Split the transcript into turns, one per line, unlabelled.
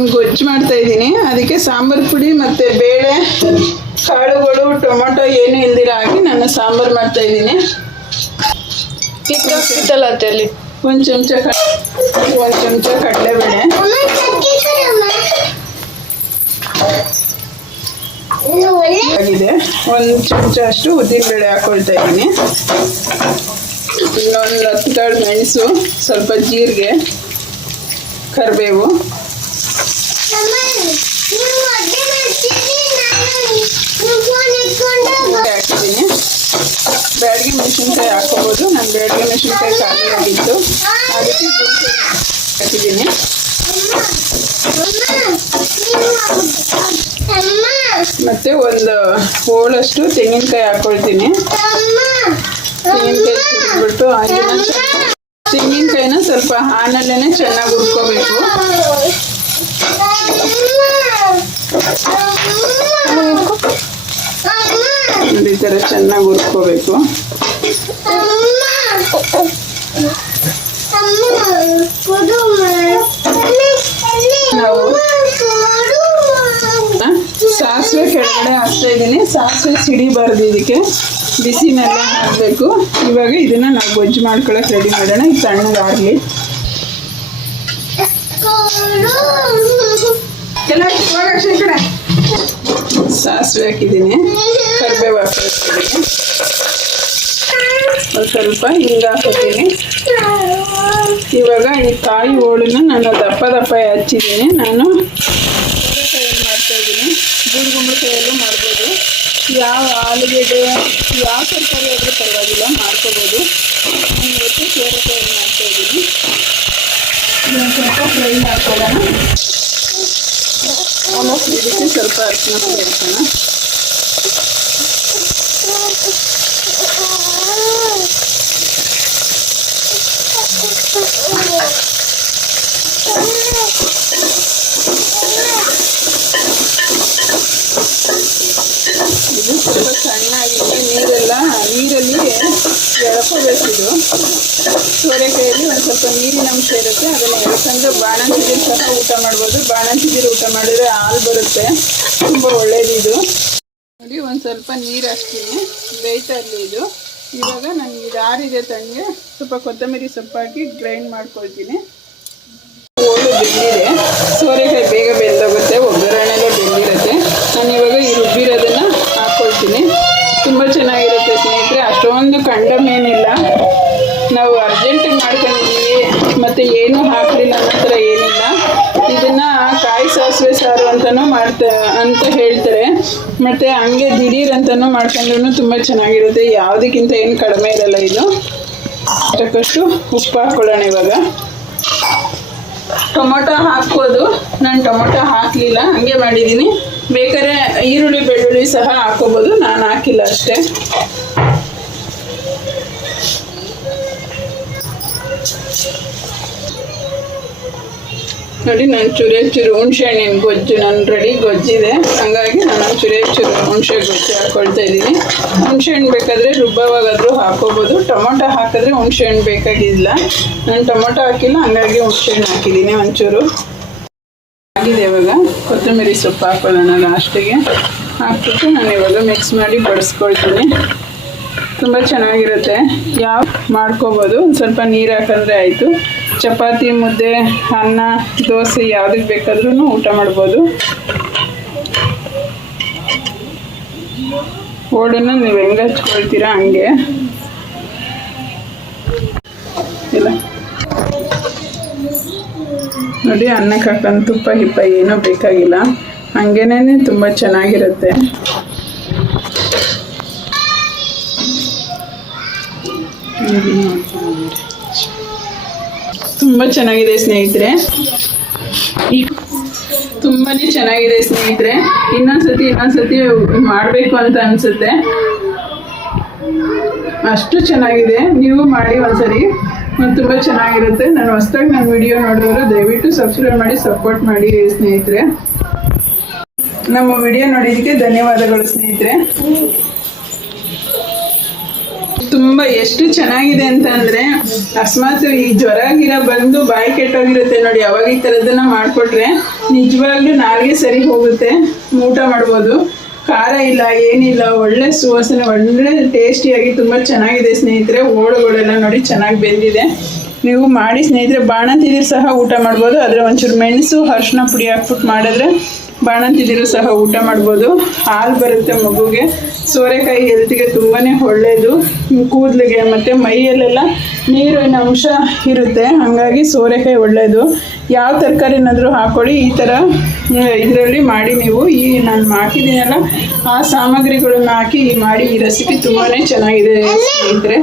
ಒಂದು ಗೊಜ್ಜು ಮಾಡ್ತಾ ಇದ್ದೀನಿ. ಅದಕ್ಕೆ ಸಾಂಬಾರು ಪುಡಿ ಮತ್ತು ಬೇಳೆ ಕಾಳುಗಳು ಟೊಮೊಟೊ ಏನು ಇಲ್ದಿರ ಹಾಕಿ ನಾನು ಸಾಂಬಾರು ಮಾಡ್ತಾ ಇದ್ದೀನಿ.
ಅಲ್ಲಿ
ಒಂದು ಚಮಚ ಒಂದು ಚಮಚ ಕಡಲೆಬೇಳೆ. ಆಗಿದೆ. ಒಂದು ಚಮಚ ಅಷ್ಟು ಉದ್ದಿನಬೇಳೆ ಹಾಕೊಳ್ತಾ ಇದ್ದೀನಿ. ಇನ್ನೊಂದು ಹತ್ತು ಕಾಳು ಮೆಣಸು ಸ್ವಲ್ಪ ಜೀರಿಗೆ ಕರಿಬೇವು ಹಾಕಿದ್ದೀನಿ ಬ್ಯಾಡಗಿ ಮೆಣಸಿನ್ಕಾಯಿ ಹಾಕೋಬಹುದು ನಾನು ಬ್ಯಾಡಗಿ ಮೆಣಸಿನ್ಕಾಯಿ ಖಾಲಿ ಆಗಿತ್ತು ಅದಕ್ಕೆ ಹಾಕಿದ್ದೀನಿ ಮತ್ತೆ ಒಂದು ಹೋಳಷ್ಟು ತೆಂಗಿನಕಾಯಿ ಹಾಕೊಳ್ತೀನಿ. ತೆಂಗಿನಕಾಯಿ ತುರಿದ್ಬಿಟ್ಟು ಅದನ್ನ ಚೆನ್ನ- ತೆಂಗಿನಕಾಯಿನ ಸ್ವಲ್ಪ ಹಾನಲ್ಲೇ ಚೆನ್ನಾಗಿ ಹುರ್ಕೋಬೇಕು. ನೋಡಿ ಈ ಥರ ಚೆನ್ನಾಗಿ ಹುರ್ಕೋಬೇಕು. ನಾವು ಸಾಸಿವೆ ಕೆಳಗಡೆ ಹಾಕ್ತಾ ಇದ್ದೀನಿ. ಸಾಸಿವೆ ಸಿಡಿಬಾರ್ದು ಇದಕ್ಕೆ. ಬಿಸಿನೆಲ್ಲ ಹಾಕಬೇಕು. ಇವಾಗ ಇದನ್ನ ನಾವು ಗೊಜ್ಜು ಮಾಡ್ಕೊಳಕ್ಕೆ ರೆಡಿ ಮಾಡೋಣ. ಇದು ತಣ್ಣಗಾಗಲಿ. ಸಾಸಿವೆ ಹಾಕಿದ್ದೀನಿ. ಕರಿಬೇವು ಸ್ವಲ್ಪ ಹಿಂಗ ಹಾಕೋತೀನಿ ಇವಾಗ ಈ ಕಾಯಿ ಹೋಳನ್ನ ನಾನು ದಪ್ಪ ದಪ್ಪ ಹಚ್ಚಿದ್ದೀನಿ. ನಾನು ಸೋರೆಕಾಯಲ್ಲಿ ಮಾಡ್ತಾ ಇದ್ದೀನಿ. ಬೂದುಗುಂಬಳಕಾಯಲ್ಲೂ ಮಾಡ್ಬೋದು. ಯಾವ ಆಲೂಗೆಡ್ಡೆ, ಯಾವ ತರಕಾರಿ ಆದರೂ ಪರವಾಗಿಲ್ಲ, ಮಾಡ್ಕೋಬೋದು. ನಾನು ಇವತ್ತು ಸೋರೆಕಾಯಲ್ಲಿ ಮಾಡ್ತಾ ಇದ್ದೀನಿ. ಇದೊಂದು ಸ್ವಲ್ಪ ಫ್ರೈ ಮಾಡ್ಕೊಳ್ಳೋಣ. ಇದಕ್ಕೆ ಸ್ವಲ್ಪ ಅರ್ಶಿನ ಸೇರಿಸೋಣ ಸ್ವಲ್ಪ ಸಣ್ಣಾಗಿ ನೀರೆಲ್ಲ ನೀರಲ್ಲಿ ಎಳ್ಕೋಬೇಕಿದು. ಸೋರೆಕಾಯಲ್ಲಿ ಒಂದು ಸ್ವಲ್ಪ ನೀರಿನ ಅಂಶ ಇರುತ್ತೆ, ಅದನ್ನು ಎಳ್ಕೊಂಡ್ರೆ ಬಾಣಂತಿದಿರು ಸಹ ಊಟ ಮಾಡ್ಬೋದು. ಬಾಣಂತಿದಿರು ಊಟ ಮಾಡಿದ್ರೆ ಹಾಲು ಬರುತ್ತೆ. ತುಂಬ ಒಳ್ಳೇದು ಇದು. ನೋಡಿ, ಒಂದು ಸ್ವಲ್ಪ ನೀರು ಹಾಕ್ತೀನಿ. ಬೇಯ್ತಾ ಇರಲಿ ಇದು. ಇವಾಗ ನಾನು ಇದು ಆರಿದೆ ತಂಗೆ ಸ್ವಲ್ಪ ಕೊತ್ತಂಬರಿ ಸೊಪ್ಪಾಕಿ ಗ್ರೈಂಡ್ ಮಾಡ್ಕೊಳ್ತೀನಿ. ಸೋರೆಕಾಯಿ ಮತ್ತು ಏನೂ ಹಾಕಲಿಲ್ಲ ಅಂತ ಏನಿಲ್ಲ. ಇದನ್ನು ಕಾಯಿ ಸಾಸಿವೆ ಸಾರು ಅಂತಲೂ ಮಾಡ್ತಾ ಅಂತ ಹೇಳ್ತಾರೆ. ಮತ್ತು ಹಂಗೆ ದಿಢೀರ್ ಅಂತಲೂ ಮಾಡ್ಕೊಂಡ್ರೂ ತುಂಬ ಚೆನ್ನಾಗಿರುತ್ತೆ. ಯಾವುದಕ್ಕಿಂತ ಏನು ಕಡಿಮೆ ಇರಲ್ಲ ಇದು. ಸಾಕಷ್ಟು ಉಪ್ಪು ಹಾಕ್ಕೊಳ್ಳೋಣ ಇವಾಗ. ಟೊಮೊಟೊ ಹಾಕ್ಬೋದು. ನಾನು ಟೊಮೊಟೊ ಹಾಕಲಿಲ್ಲ. ಹಂಗೆ ಮಾಡಿದ್ದೀನಿ. ಬೇಕಾದ್ರೆ ಈರುಳ್ಳಿ, ಬೆಳ್ಳುಳ್ಳಿ ಸಹ ಹಾಕೋಬೋದು ನಾನು ಹಾಕಿಲ್ಲ ಅಷ್ಟೇ. ನೋಡಿ, ನಾನು ಚೂರೇ ಚೂರು ಹುಣಸೆ ಹಣ್ಣಿನ ಗೊಜ್ಜು. ನಾನು ರೆಡಿ ಗೊಜ್ಜಿದೆ. ಹಾಗಾಗಿ ನಾನು ಚೂರೇ ಚೂರು ಹುಣಸೆ ಗೊಜ್ಜು ಹಾಕ್ಕೊಳ್ತಾ ಇದ್ದೀನಿ. ಹುಣಸೆ ಹಣ್ಣು ಬೇಕಾದರೆ ರುಬ್ಬವಾಗಾದರೂ ಹಾಕೋಬೋದು. ಟೊಮೊಟೊ ಹಾಕಿದ್ರೆ ಹುಣಸೆ ಹಣ್ಣು ಬೇಕಾಗಿಲ್ಲ. ನಾನು ಟೊಮೊಟೊ ಹಾಕಿಲ್ಲ, ಹಾಗಾಗಿ ಹುಣಸೆ ಹಣ್ಣು ಹಾಕಿದ್ದೀನಿ ಒಂಚೂರು. ಆಗಿದೆ ಇವಾಗ. ಕೊತ್ತಂಬರಿ ಸೊಪ್ಪು ಹಾಕೊಳ್ಳೋಣ ಲಾಸ್ಟಿಗೆ. ಹಾಕ್ಬಿಟ್ಟು ನಾನು ಇವಾಗ ಮಿಕ್ಸ್ ಮಾಡಿ ಬಡಿಸ್ಕೊಳ್ತೀನಿ. ತುಂಬ ಚೆನ್ನಾಗಿರುತ್ತೆ. ಯಾವ ಮಾಡ್ಕೋಬೋದು. ಒಂದು ಸ್ವಲ್ಪ ನೀರು ಹಾಕಿದ್ರೆ ಆಯಿತು. ಚಪಾತಿ, ಮುದ್ದೆ, ಅನ್ನ, ದೋಸೆ ಯಾವುದಕ್ಕೆ ಬೇಕಾದ್ರೂ ಊಟ ಮಾಡ್ಬೋದು. ಓಡನ್ನು ನೀವು ಹೆಂಗೆ ಹಚ್ಕೊಳ್ತೀರಾ ಹಂಗೆ. ಇಲ್ಲ. ನೋಡಿ, ಅನ್ನಕ್ಕೆ ಹಾಕೊಂಡು ತುಪ್ಪ, ಹಿಪ್ಪ ಏನೂ ಬೇಕಾಗಿಲ್ಲ. ಹಂಗೆನೇ ತುಂಬ ಚೆನ್ನಾಗಿರುತ್ತೆ. ತುಂಬ ಚೆನ್ನಾಗಿದೆ ಸ್ನೇಹಿತರೆ. ತುಂಬಾ ಚೆನ್ನಾಗಿದೆ ಸ್ನೇಹಿತರೆ. ಇನ್ನೊಂದ್ಸತಿ ಇನ್ನೊಂದ್ಸತಿ ಮಾಡಬೇಕು ಅಂತ ಅನ್ಸುತ್ತೆ. ಅಷ್ಟು ಚೆನ್ನಾಗಿದೆ. ನೀವು ಮಾಡಿ ಒಂದ್ಸರಿ. ತುಂಬ ಚೆನ್ನಾಗಿರುತ್ತೆ. ನಾನು ಹೊಸ್ದಾಗಿ ನನ್ನ ವಿಡಿಯೋ ನೋಡೋರು ದಯವಿಟ್ಟು ಸಬ್ಸ್ಕ್ರೈಬ್ ಮಾಡಿ ಸಪೋರ್ಟ್ ಮಾಡಿ ಸ್ನೇಹಿತರೆ. ನಮ್ಮ ವಿಡಿಯೋ ನೋಡಿದ್ದಕ್ಕೆ ಧನ್ಯವಾದಗಳು ಸ್ನೇಹಿತರೆ. ತುಂಬ ಎಷ್ಟು ಚೆನ್ನಾಗಿದೆ ಅಂತ ಅಂದ್ರೆ ಅಕಸ್ಮಾತ್ ಈ ಜ್ವರ ಗಿರ ಬಂದು ಬಾಯಿ ಕೆಟ್ಟೋಗಿರುತ್ತೆ ನೋಡಿ ಯಾವಾಗ ಈ ತರದನ್ನ ಮಾಡ್ಕೊಟ್ರೆ ನಿಜವಾಗ್ಲೂ ನಾಲ್ಗೆ ಸರಿ ಹೋಗುತ್ತೆ. ಊಟ ಮಾಡ್ಬೋದು. ಖಾರ ಇಲ್ಲ, ಏನಿಲ್ಲ, ಒಳ್ಳೆ ಸುವಾಸನೆ, ಒಳ್ಳೆ ಟೇಸ್ಟಿಯಾಗಿ ತುಂಬಾ ಚೆನ್ನಾಗಿದೆ ಸ್ನೇಹಿತರೆ. ಓಳುಗಳೆಲ್ಲ ನೋಡಿ ಚೆನ್ನಾಗಿ ಬೆಂದಿದೆ. ನೀವು ಮಾಡಿ ಸ್ನೇಹಿತರೆ, ಬಾಣಂತಿದ್ರು ಸಹ ಊಟ ಮಾಡ್ಬೋದು. ಆದರೆ ಒಂಚೂರು ಮೆಣಸು ಅರಿಶಿನ ಪುಡಿ ಹಾಕ್ಬಿಟ್ಟು ಮಾಡಿದ್ರೆ ಬಾಣಂತಿದ್ರು ಸಹ ಊಟ ಮಾಡ್ಬೋದು. ಹಾಲು ಬರುತ್ತೆ ಮಗುಗೆ. ಸೋರೆಕಾಯಿ ಹೆಲ್ತಿಗೆ ತುಂಬಾ ಒಳ್ಳೆಯದು ಕೂದಲಿಗೆ ಮತ್ತು ಮೈಯಲ್ಲೆಲ್ಲ ನೀರಿನ ಅಂಶ ಇರುತ್ತೆ. ಹಾಗಾಗಿ ಸೋರೆಕಾಯಿ ಒಳ್ಳೆಯದು ಯಾವ ತರಕಾರಿನಾದರೂ ಹಾಕ್ಕೊಳ್ಳಿ ಈ ಥರ ಇದರಲ್ಲಿ ಮಾಡಿ ನೀವು. ಈ ನಾನು ಹಾಕಿದ್ದೀನಲ್ಲ, ಆ ಸಾಮಗ್ರಿಗಳನ್ನ ಹಾಕಿ ಮಾಡಿ, ಈ ರೆಸಿಪಿ ತುಂಬಾ ಚೆನ್ನಾಗಿದೆ ಸ್ನೇಹಿತರೆ.